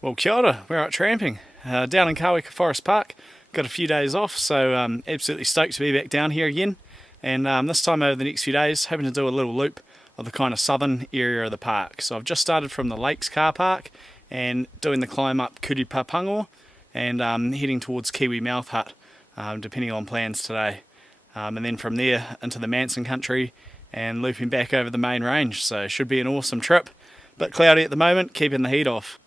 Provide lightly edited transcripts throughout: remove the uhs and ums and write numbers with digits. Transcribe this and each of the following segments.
Well, kia ora, we're out tramping down in Kaweka Forest Park. Got a few days off, so absolutely stoked to be back down here again. And this time over the next few days, hoping to do a little loop of the kind of southern area of the park. So I've just started from the lakes car park and doing the climb up Kuripapango and heading towards Kiwi Mouth Hut, depending on plans today. And then from there into the Manson country and looping back over the main range. So it should be an awesome trip. Bit cloudy at the moment, keeping the heat off.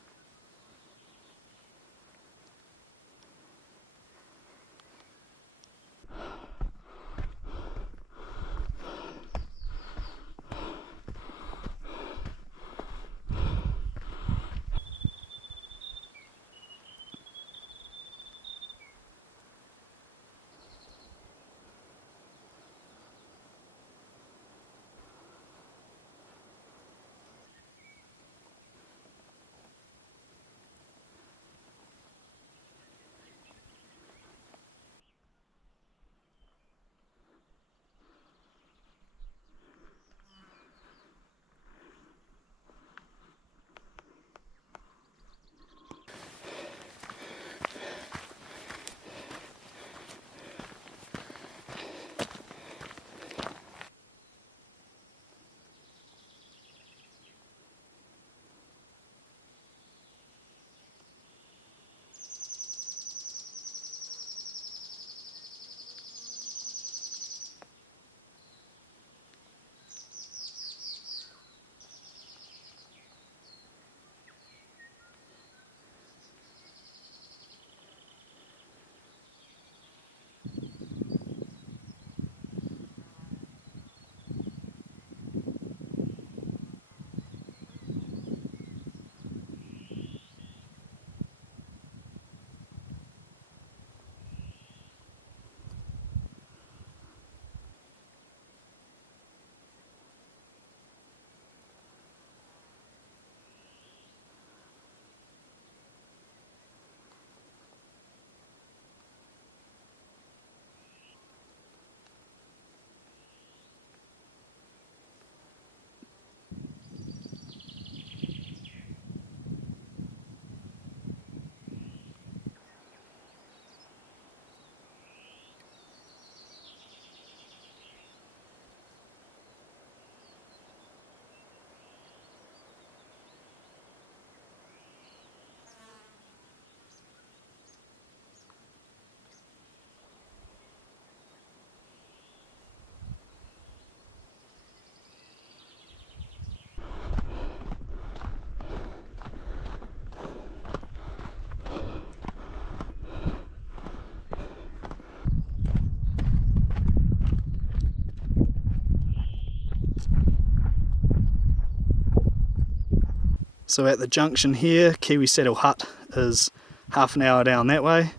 So at the junction here, Kiwi Hut is half an hour down that way,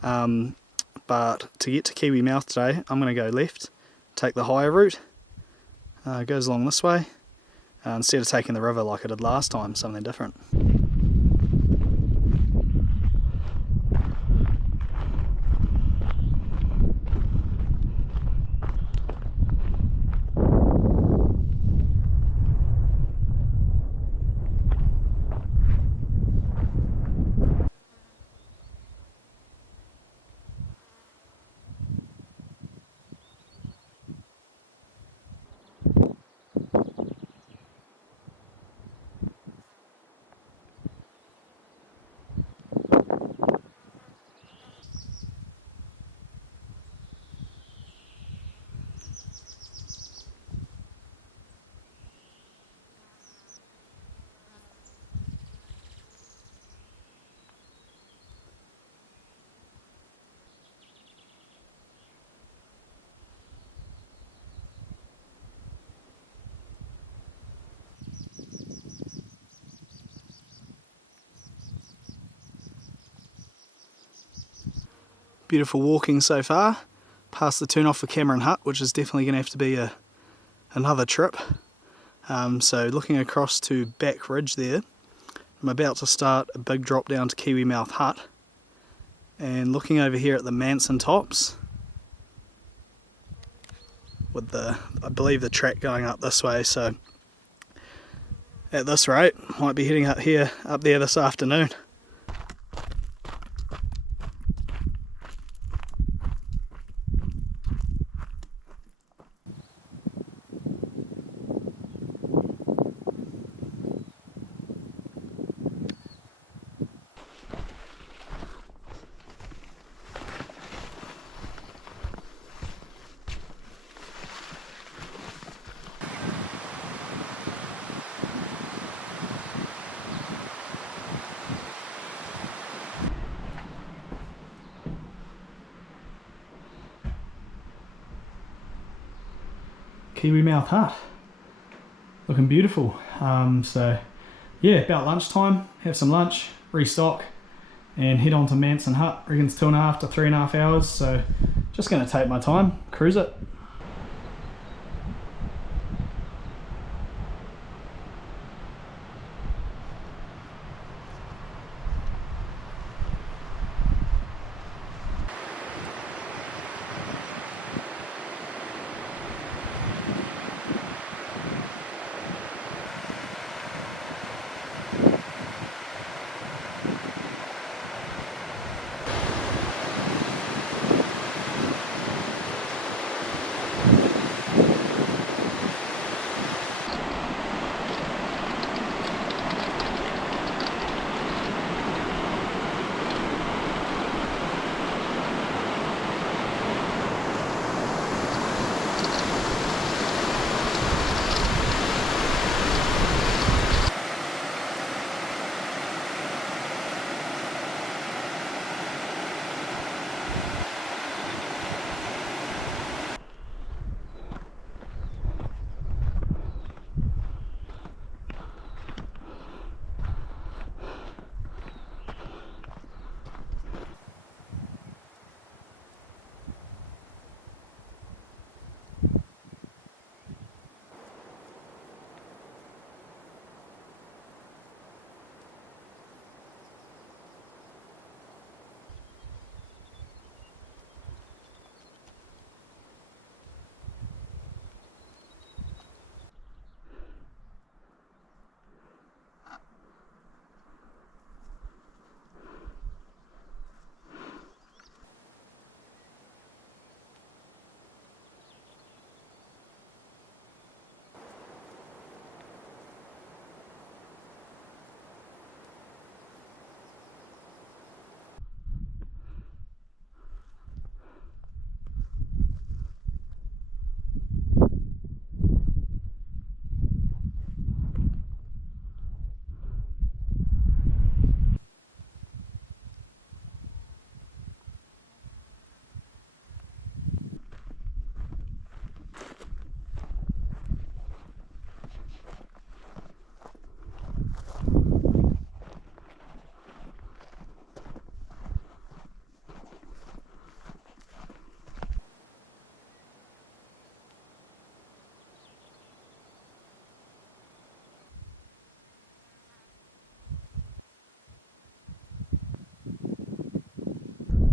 but to get to Kiwi Mouth today I'm going to go left, take the higher route. It goes along this way, instead of taking the river like I did last time, something different. Beautiful walking so far, past the turn off for Cameron Hut, which is definitely going to have to be another trip. So looking across to Backridge there, I'm about to start a big drop down to Kiwi Mouth Hut, and looking over here at the Manson tops, with I believe the track going up this way, so at this rate might be heading up there this afternoon. Kiwi Mouth Hut. Looking beautiful. So yeah, about lunchtime, have some lunch, restock, and head on to Manson Hut. Reckon it's 2.5 to 3.5 hours, so just going to take my time, cruise it.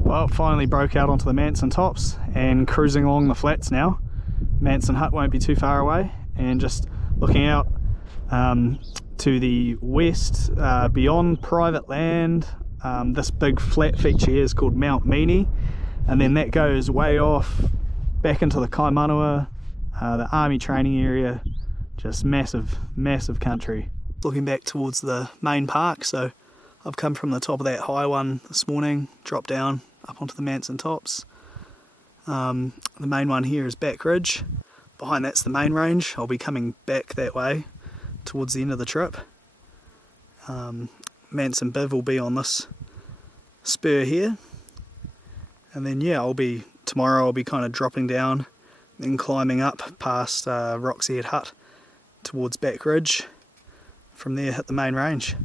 Well, finally broke out onto the Manson tops and cruising along the flats now. Manson Hut won't be too far away, and just looking out to the west, beyond private land, this big flat feature here is called Mount Meaney, and then that goes way off back into the Kaimanawa, the army training area. Just massive country. Looking back towards the main park, so I've come from the top of that high one this morning, dropped down up onto the Manson tops. The main one here is Backridge. Behind that's the main range. I'll be coming back that way towards the end of the trip. Manson Biv will be on this spur here, and then yeah, tomorrow I'll be kind of dropping down and climbing up past Roxy Head Hut towards Backridge. From there hit the main range.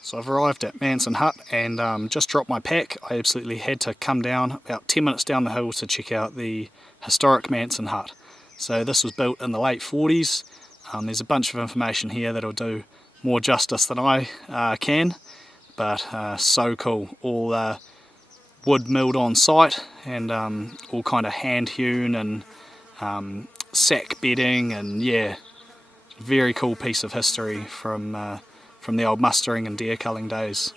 So I've arrived at Manson Hut and just dropped my pack. I absolutely had to come down about 10 minutes down the hill to check out the historic Manson Hut. So this was built in the late 40s. There's a bunch of information here that'll do more justice than I can, but so cool. All wood milled on site, and all kind of hand hewn, and sack bedding, and yeah, very cool piece of history from the old mustering and deer culling days.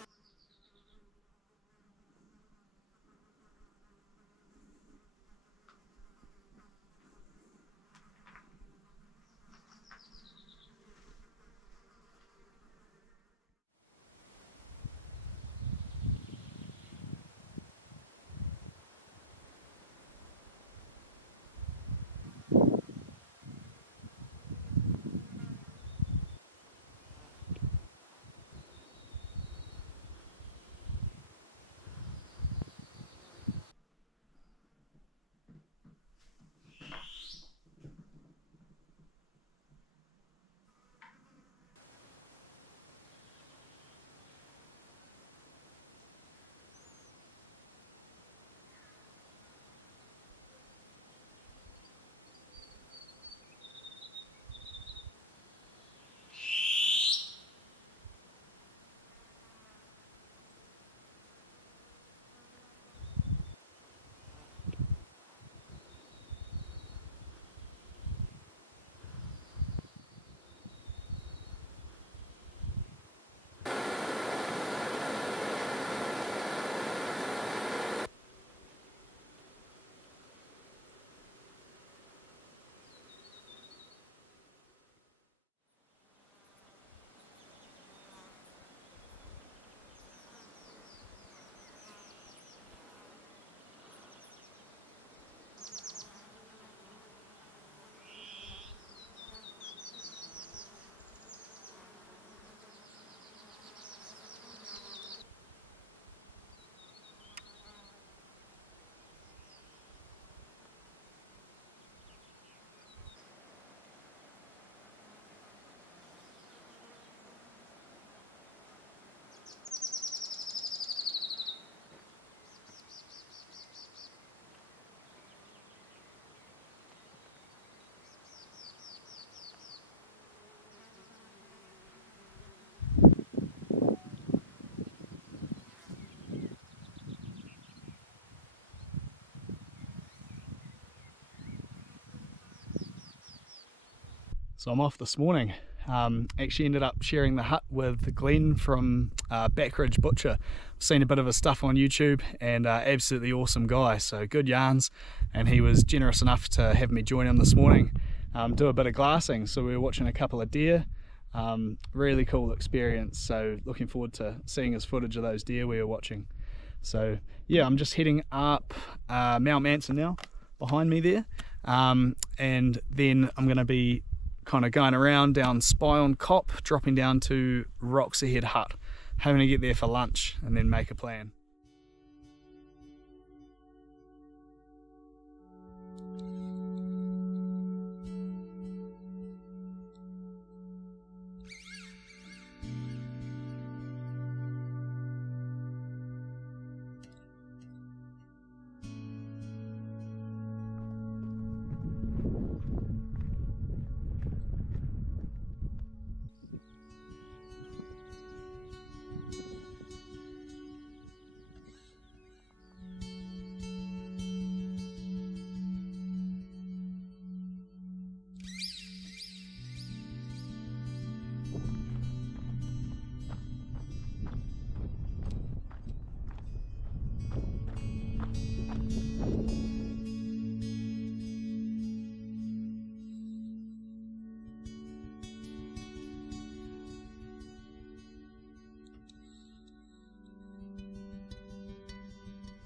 So I'm off this morning. Actually ended up sharing the hut with Glenn from Backridge Butcher. I've seen a bit of his stuff on YouTube, and absolutely awesome guy, so good yarns, and he was generous enough to have me join him this morning, do a bit of glassing. So we were watching a couple of deer. Really cool experience, so looking forward to seeing his footage of those deer we were watching. So yeah, I'm just heading up Mount Manson now, behind me there, and then I'm going to be kind of going around down Spy on Cop, dropping down to Rocks Ahead Hut, hoping to get there for lunch and then make a plan.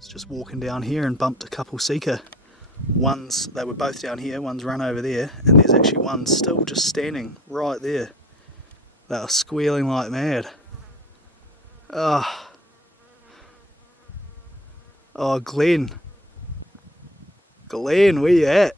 Just walking down here and bumped a couple seeker. They were both down here, one's run over there, and there's actually one still just standing right there. They were squealing like mad. Oh, Glenn, where you at?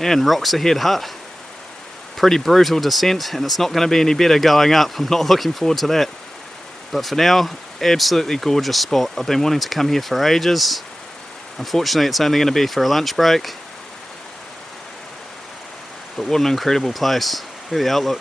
And Rocks Ahead Hut. Pretty brutal descent, and it's not going to be any better going up. I'm not looking forward to that. But for now, absolutely gorgeous spot. I've been wanting to come here for ages. Unfortunately, it's only going to be for a lunch break. But what an incredible place. Look at the outlook.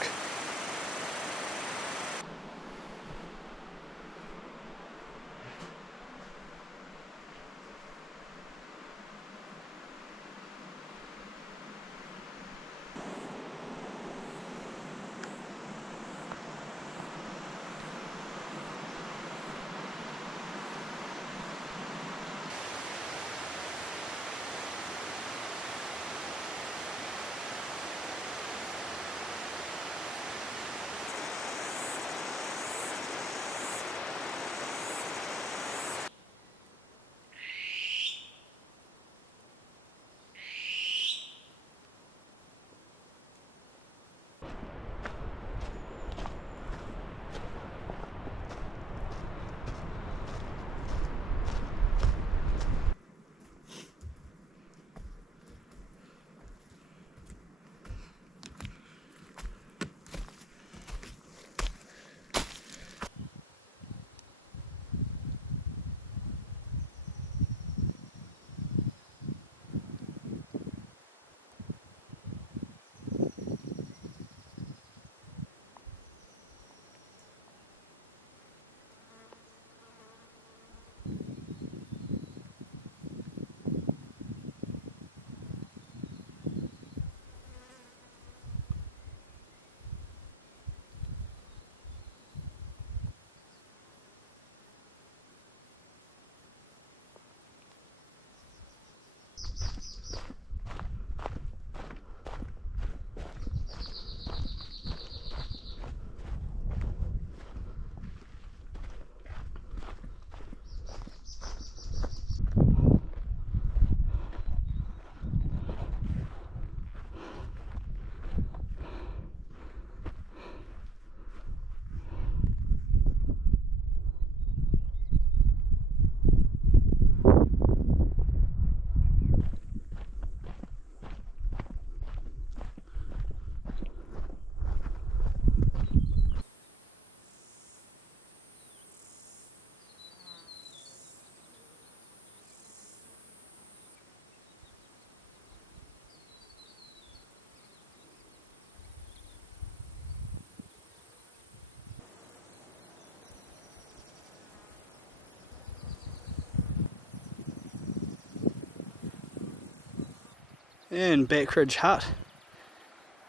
And Backridge Hut.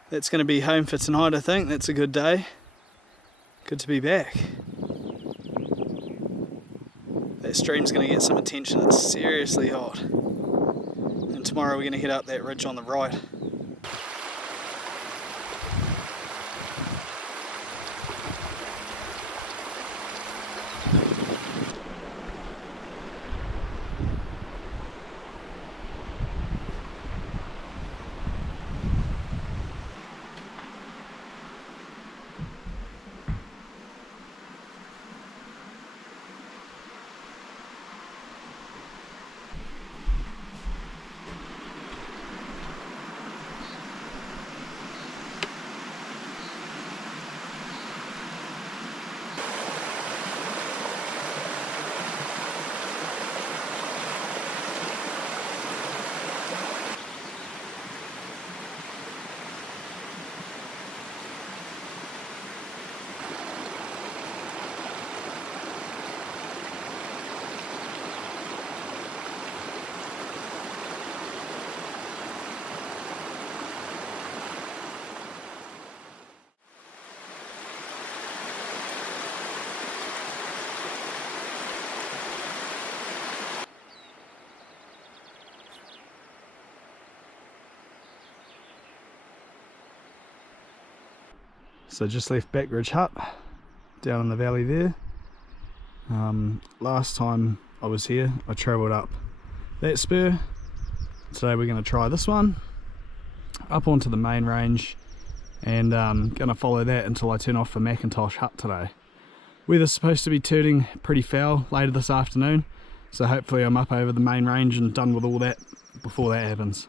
That's going to be home for tonight, I think. That's a good day. Good to be back. That stream's going to get some attention. It's seriously hot. And tomorrow we're going to head up that ridge on the right. So just left Backridge Hut down in the valley there. Last time I was here I travelled up that spur. Today we're going to try this one up onto the main range, and going to follow that until I turn off for Mackintosh Hut today. Weather's supposed to be turning pretty foul later this afternoon, so hopefully I'm up over the main range and done with all that before that happens.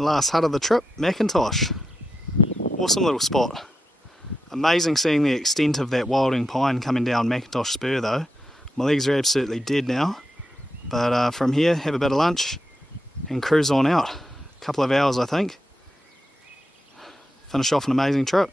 Last hut of the trip, Mackintosh. Awesome little spot. Amazing seeing the extent of that wilding pine coming down Mackintosh Spur though. My legs are absolutely dead now, but from here have a bit of lunch and cruise on out. A couple of hours I think. Finish off an amazing trip.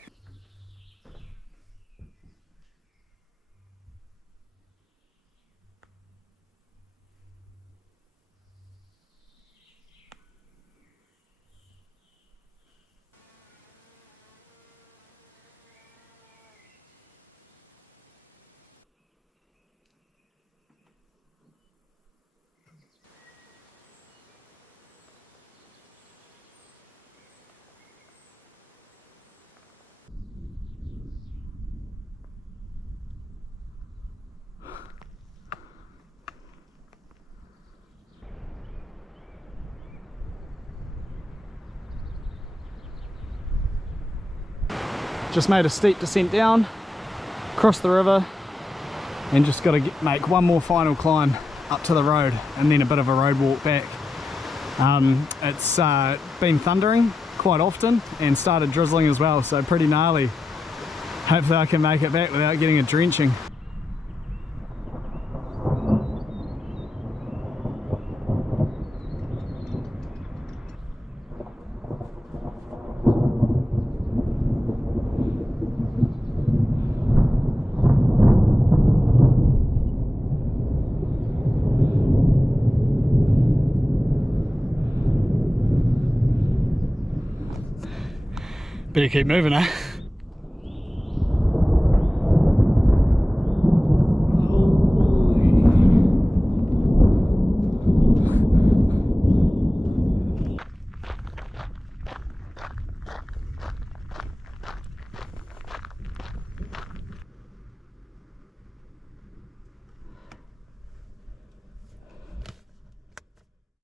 Just made a steep descent down, across the river, and just got to make one more final climb up to the road and then a bit of a road walk back. It's been thundering quite often and started drizzling as well, so pretty gnarly. Hopefully I can make it back without getting a drenching. Better keep moving, eh?